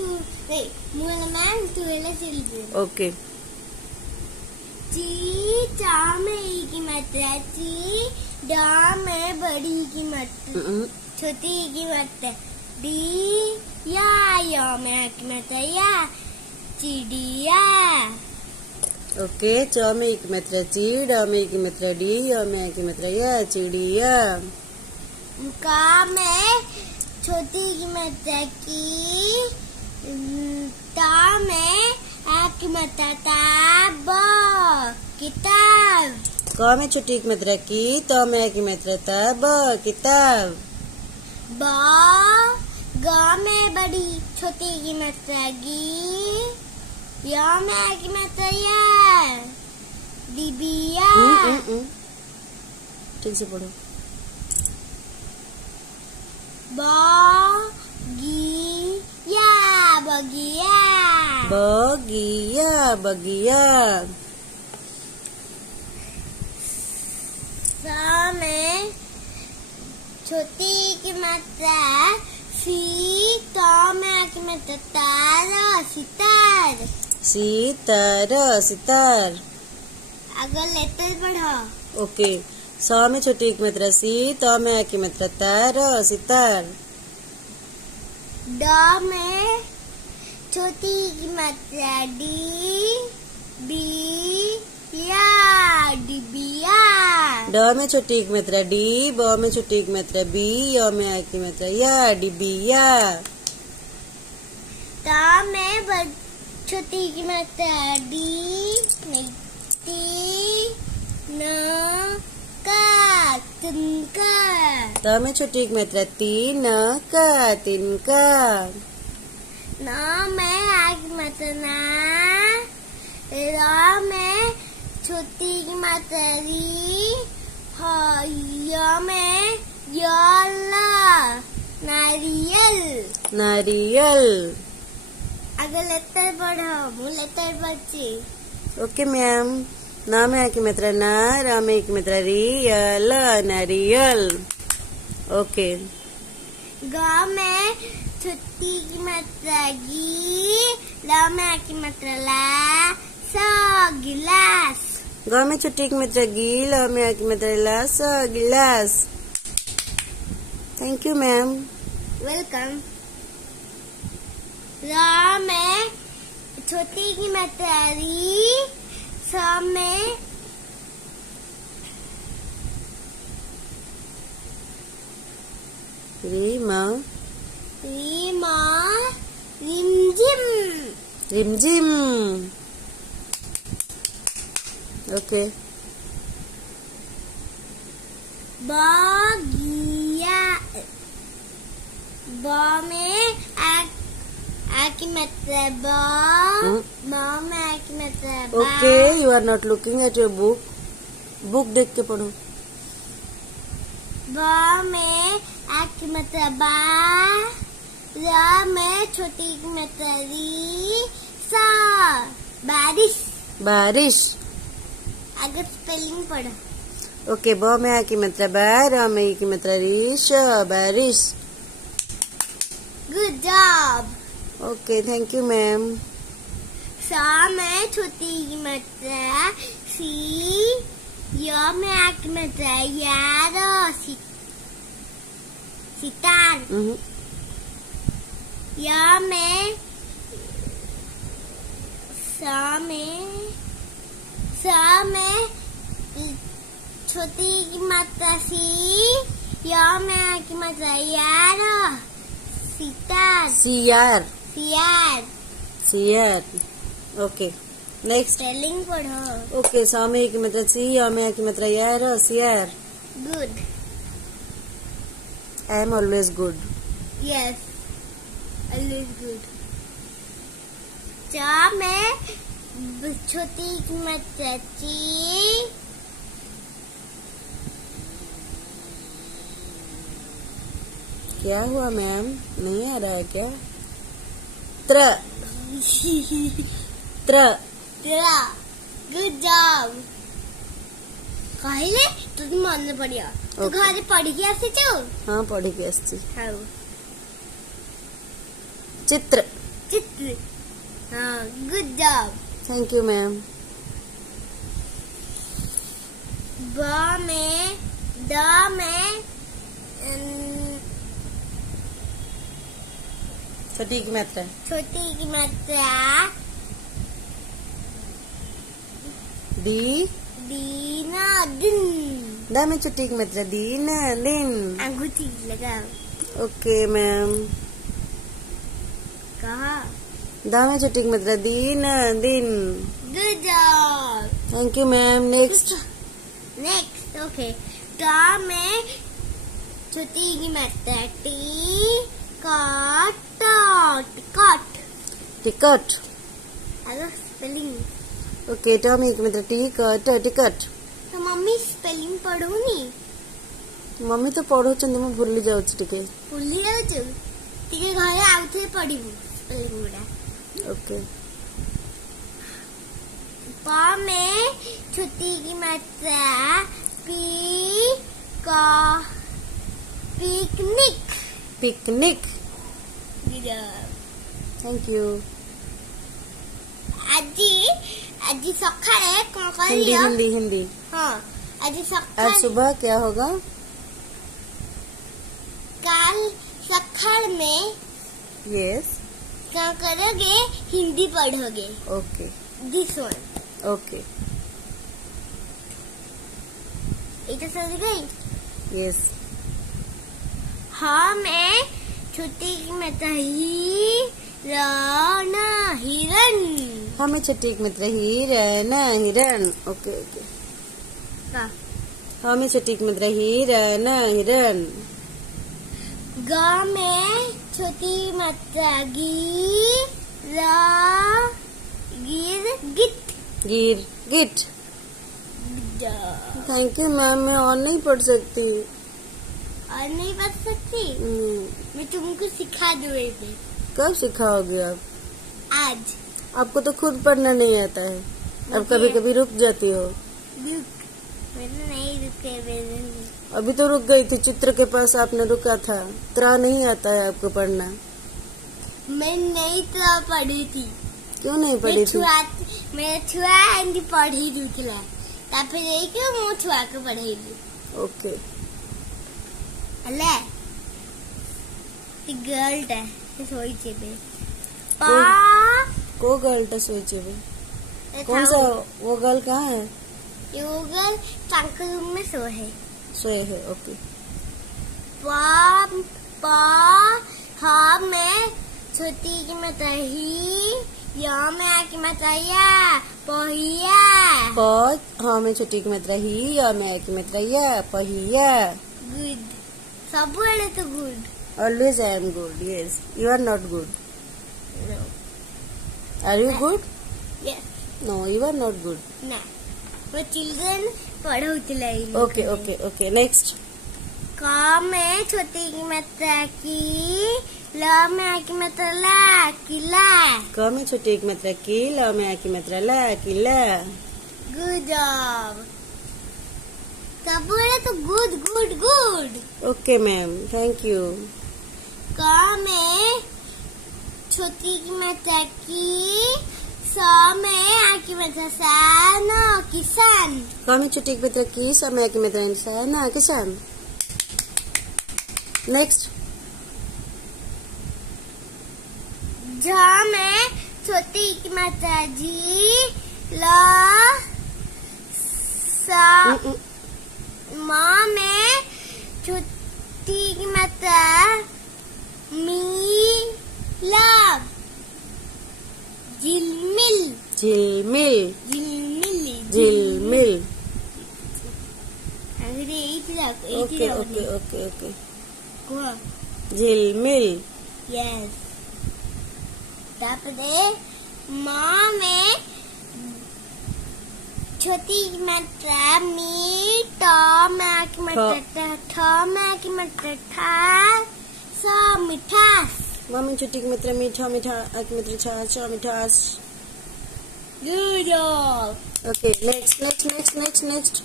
Ma'am to children. Okay. ची चा में ई की मात्रा, ची डा में बड़ी ई की मात्रा, छोटी ई की मात्रा, डी या में आ की मात्रा या, चिड़िया। ओके। च में ई की मात्रा ची, डा में ई की मात्रा डी, या में आ की मात्रा या, चिड़िया। का में छोटी की मात्रा की, ता में आ की मात्रा ताब, किताब। क में छोटी की मात्रा की, त में आ की मात्रा तब, किताब। ब ग में बड़ी छोटी की मात्रा गी, या में आ की मात्रा या, डिबिया। ठीक से पढ़ो। बगिया, बगिया। बगिया, बगिया। सा में छोटी की मात्रा सी, तो में आ की मात्रा तार, सितार। सितार, सितार। अगर लेटर पढ़ो। ओके। स में छोटी की मात्रा सी, त में आ की मात्रा तार, सितार। ड में छोटी की मात्रा डी, बी या, डिबिया। ड में छोटी की मात्रा डी, ब में छोटी की मात्रा बी, य में आ की मात्रा या, डिबिया। ता में छोटी की मात्रा डी, टी, न का, तिनका। त में छोटी की मात्रा तीन, का, तिनका। न में आ की मात्रा ना, र में छोटी की मात्रा री, य में यला, नारियल। नारियल। अगर लेटर पढ़ो, मुँह लेटर बच्ची। Okay ma'am. ना में आ की मात्रा ना, रा में की मात्रा री, यल, नारियल। ओके। ग में छोटी की मात्रा गी, ला में आ की मात्रा ला, स, गिलास। ग में छोटी की मात्रा गी, ला में आ की मात्रा ला, स, गिलास। Thank you ma'am. वेलकम। रा में छोटी की मात्रा री, स में रीमा, रीमा, रिमझिम। रिमझिम। ओके। बगिया, ब में आ की मात्रा ब, में आ की मात्रा बा। Okay. You are not looking at your book. Book देख के पढ़ो। ब में आ की मात्रा बा, र में छोटी की मात्रा री, सा, बारिश। बारिश। अगर स्पेलिंग पढ़ो। ओके। ब में आ की मात्रा बा, र में ई की मात्रा री, श, बारिश। Good job. Okay. Thank you ma'am. सा में छोटी की मात्रा सी, य में आ की मात्रा यार, सितार। या में सा में छोटी की मात्रा सी, या में आ की मात्रा यार, सितार। सियार, सियार। सियार। ओके। नेक्स्ट। स्पेलिंग पढ़ो। ओके। सा में ई की मात्रा सी, या में आ की मात्रा यार, सियार। Good. I am always good. Yes, always good. चा में छोटी की मात्रा ची, क्या हुआ मैम? नहीं आ रहा है क्या? त्र, त्र। Good job. कहले तुझे मन पड़िया तू घरे पढ़ी आसी छु? हाँ पढ़ी के आसी। हाँ। चित्र, चित्र. Good job. Thank you ma'am. ब में द में छोटी की मात्रा. छोटी की मात्रा. डी. दीना दिन. दा में छोटी की मात्रा. दिन दिन. अंगूठी लगाओ. Okay ma'am. कहा. दा में छोटी की मात्रा. दिन दिन. Good job. Thank you ma'am. Next. Next, okay. टा में छोटी की मात्रा. T cut cut. Ticket. Hello spelling. Okay. टा में एक मात्रा. Ticket ticket. तो मम्मी स्पेलिंग पढ़ूनी. मम्मी तो पढ़ुଛନ୍ତି ମୁଁ ଭୁଲି ଯାଉଛି ଟିକେ. भूली जाऊँ टे घर आउ थे पढ़ू स्पेलिंग गुड़ा. ओके. प में छोटी की मात्रा. पी का picnic. Picnic. Good thank you. आज सकाळे कौन हिंदी करियो. हिंदी हिंदी. हाँ आज आज सकाळ. सुबह क्या होगा. काल सकाळ में यस. क्या करोगे. हिंदी पढ़ोगे. ओके. This one. ओके. ये तो समझ गई. यस. हाँ मैं छोटी की मात्रा. हिरण. हमें छोटी एक मित्र. हिरण हिरण. Okay okay. का. हमें छोटी एक मित्र. हिरण हिरण. ग में छोटी मात्रा. गिर गिट. गिर गिट. Thank you ma'am. मैं और नहीं पढ़ सकती. और नहीं बच सकती. मैं तुमको सिखा दूँ. कब सिखाओगे आप. आज. आपको तो खुद पढ़ना नहीं आता है. अब कभी कभी रुक जाती हो. रुक. मैंने नहीं रुके. मैंने अभी तो रुक गई थी. चित्र के पास आपने रुका था. त्रा नहीं आता है आपको पढ़ना. मैं नहीं तो पढ़ी थी. क्यों नहीं पढ़ी थी. मैं छुआ हिंदी पढ़ी दूसरा. तापर यही क्यों मैं छुआ को पढ़ी. ओके. अल्लाह गर्ल है. सोई चेबे. को गर्ल टा सोचे बे. कौन सा वो गर्ल कहाँ है. यो गर्ल टंक रूम में सोए है. ओके. हाँ मैं छोटी की मात्रा. या मैं की मात्रा. पहिया. हाँ मैं छोटी की मात्रा. ही या मैं की मात्रा. पहिया. गुड. सब वाले तो good. Always I am good. Yes. You are not good. No. Are you good? Yes. No, you are not good. No. वो children पढ़ौतिला. Okay, okay, okay. Next. का में छोटी की मात्रा. ला में की मात्रा. ला किला. का में छोटी एक मात्रा. की ला में की मात्रा. ला किला. Good job. सब बोले तो good good good. Okay ma'am. Thank you. का में छोटी की मात्रा. सा में की मात्रा. सान किसान. का में छोटी एक मात्रा. की सा में की मात्रा. सान किसान. नेक्स्ट. झा में छोटी की मात्रा. ला सा. माँ में छोटी की मात्रा. लव. झिलमिल. झिलमिल. झिलमिल. झिलमिल. Okay okay okay okay okay. झिलमिल. यस. तापरे माँ में छोटी की मात्रा. मीठा में की मात्रा. ठा में की मात्रा. सा मिठास. मम्मी छोटी की मात्रा. मीठा मीठा. की मात्रा. छा मिठास. Good job. Okay, next. Next.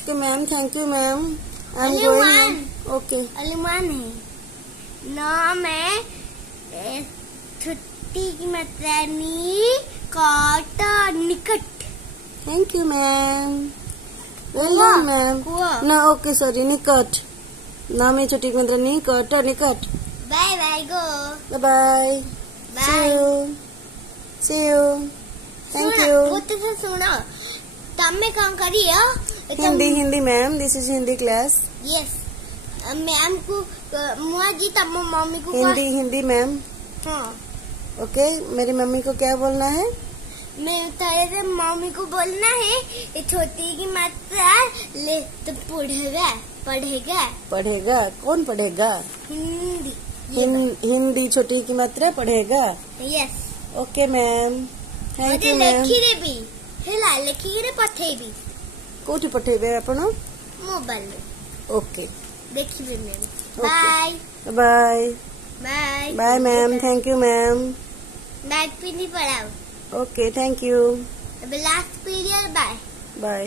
Okay, ma'am. Thank you, ma'am. I'm Only going. one. Okay. अलमान है. ना मैं छोटी की मात्रा नी काट निकट। Thank you ma'am. वेल कुआ, डन मैम। कुआ। ना ओके सॉरी निकट। ना में छोटी की मात्रा नी काट निकट। Bye bye go. Bye bye. Bye. See you. See you. Thank you. बोलते से सुनो तम्मे काम करिए Hindi ma'am, this is Hindi class. Yes ma'am को मुआ जी तम मम्मी को हिंदी मैम। हाँ ओके मेरी मम्मी को क्या बोलना है? मैं तेरे से मम्मी को बोलना है ये छोटी की मात्रा ले तो पढ़ेगा कौन पढ़ेगा? हिंदी छोटी की मात्रा पढ़ेगा। Yes okay ma'am. Thank you ma'am. लेखिदेवी हेला लेखिके पठेबी कोठी पठेबे आपण? मोबाइल ओके देखिबे ma'am. Okay. Bye bye bye bye ma'am. Thank you ma'am. Night पे नहीं पढ़ाओ ओके थैंक यू। अभी लास्ट पीरियड बाय बाय।